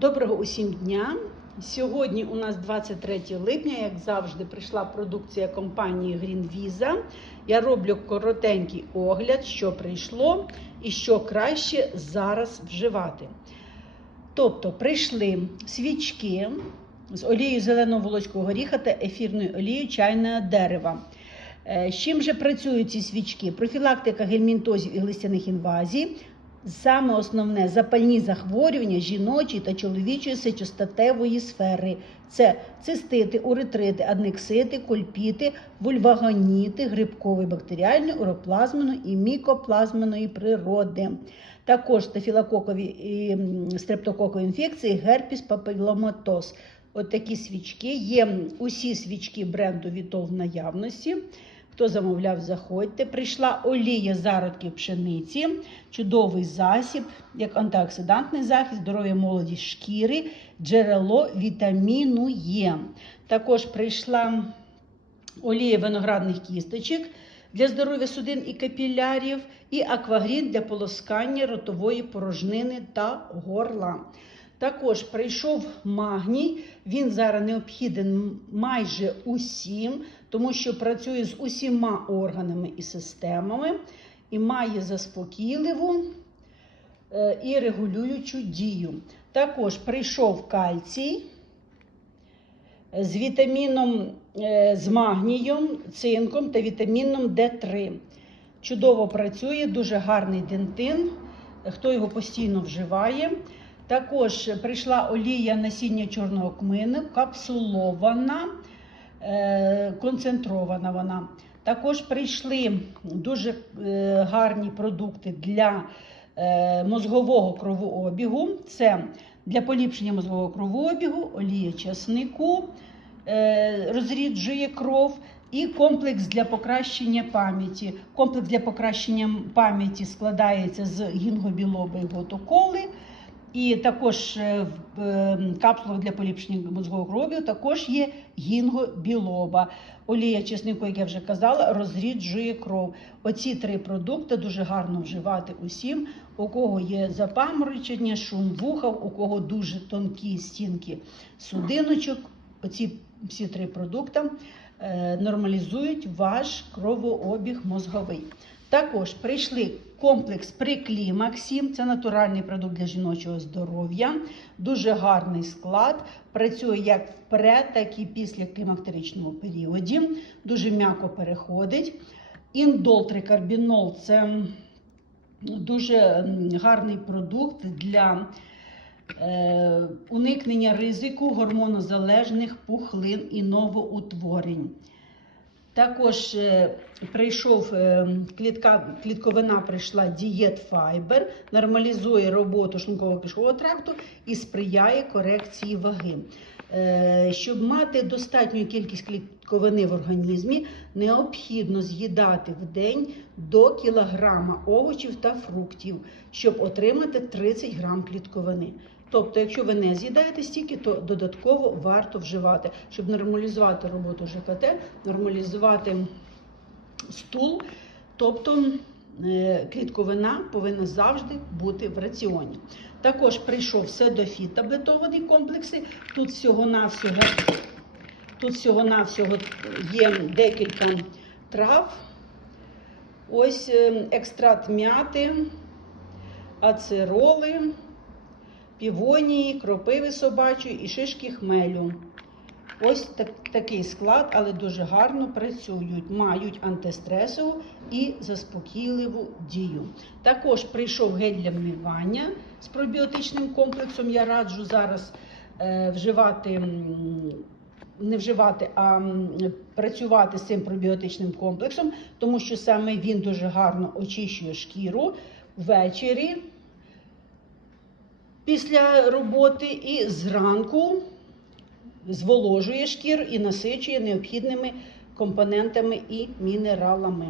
Доброго усім дня! Сьогодні у нас 23 липня, як завжди, прийшла продукція компанії Greenvisa. Я роблю коротенький огляд, що прийшло і що краще зараз вживати. Тобто прийшли свічки з олією зеленого волоського горіха та ефірною олією чайного дерева. Е, З чим же працюють ці свічки? Профілактика гельмінтозів і глистяних інвазій. Саме основне запальні захворювання жіночої та чоловічої сечостатевої сфери. Це цистити, уретрити, аднексити, кольпіти, вульвагоніти, грибкової бактеріальної, уроплазменої і мікоплазменої природи. Також стафілококові і стрептококові інфекції, герпіс, папіломатоз. От свічки. Є усі свічки бренду Вітов в наявності. Хто замовляв, заходьте. Прийшла олія зародків пшениці, чудовий засіб, як антиоксидантний захист, здоров'я молоді шкіри, джерело вітаміну Е. Також прийшла олія виноградних кісточок для здоров'я судин і капілярів, і аквагрін для полоскання ротової порожнини та горла. Також прийшов магній, він зараз необхіден майже усім, тому що працює з усіма органами і системами, і має заспокійливу е, і регулюючу дію. Також прийшов кальцій з вітаміном, е, з магнієм, цинком та вітаміном Д3. Чудово працює, дуже гарний дентин, хто його постійно вживає. Також прийшла олія насіння чорного кмину, капсулована, е, концентрована вона. Також прийшли дуже е, гарні продукти для е, мозгового кровообігу. Це для поліпшення мозгового кровообігу, олія часнику, розріджує кров. І комплекс для покращення пам'яті. Комплекс для покращення пам'яті складається з гінгобілоби і готоколи. І також е, в е, капсулах для поліпшення мозгового кров'ю також є гінгобілоба. Олія чеснику, як я вже казала, розріджує кров. Оці три продукти дуже гарно вживати усім, у кого є запаморочення, шум вуха, у кого дуже тонкі стінки судиночок. Оці всі три продукти е, нормалізують ваш кровообіг мозговий. Також прийшли комплекс Приклімаксім, це натуральний продукт для жіночого здоров'я, дуже гарний склад. Працює як вперед, так і після клімактеричного періоді. Дуже м'яко переходить. Індол трикарбінол це дуже гарний продукт для е, уникнення ризику гормонозалежних пухлин і новоутворень. Також е, прийшов е, клітка, клітковина прийшла дієт файбер, нормалізує роботу шлунково кишкового тракту і сприяє корекції ваги. Е, щоб мати достатню кількість клітковини в організмі, необхідно з'їдати в день до кілограма овочів та фруктів, щоб отримати 30 грам клітковини. Тобто, якщо ви не з'їдаєте стільки, то додатково варто вживати, щоб нормалізувати роботу ЖКТ, нормалізувати стул. Тобто клітковина повинна завжди бути в раціоні. Також прийшов седофіт таблетовані комплекси. Тут всього-навсього, тут всього-навсього є декілька трав. Ось е, екстракт м'яти, ацероли півонії, кропиви собачої і шишки хмелю. Ось так, такий склад, але дуже гарно працюють, мають антистресову і заспокійливу дію. Також прийшов гель для вмивання з пробіотичним комплексом. Я раджу зараз е, вживати. Не вживати, а працювати з цим пробіотичним комплексом, тому що саме він дуже гарно очищує шкіру ввечері після роботи і зранку зволожує шкіру і насичує необхідними компонентами і мінералами.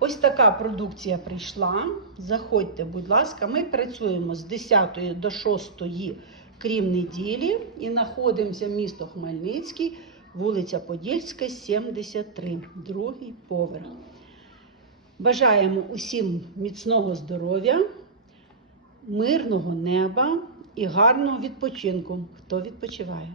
Ось така продукція прийшла. Заходьте, будь ласка, ми працюємо з 10 до 6, крім неділі, і знаходимося в місто Хмельницький, вулиця Подільська, 73, другий поверх. Бажаємо усім міцного здоров'я, мирного неба і гарного відпочинку, хто відпочиває.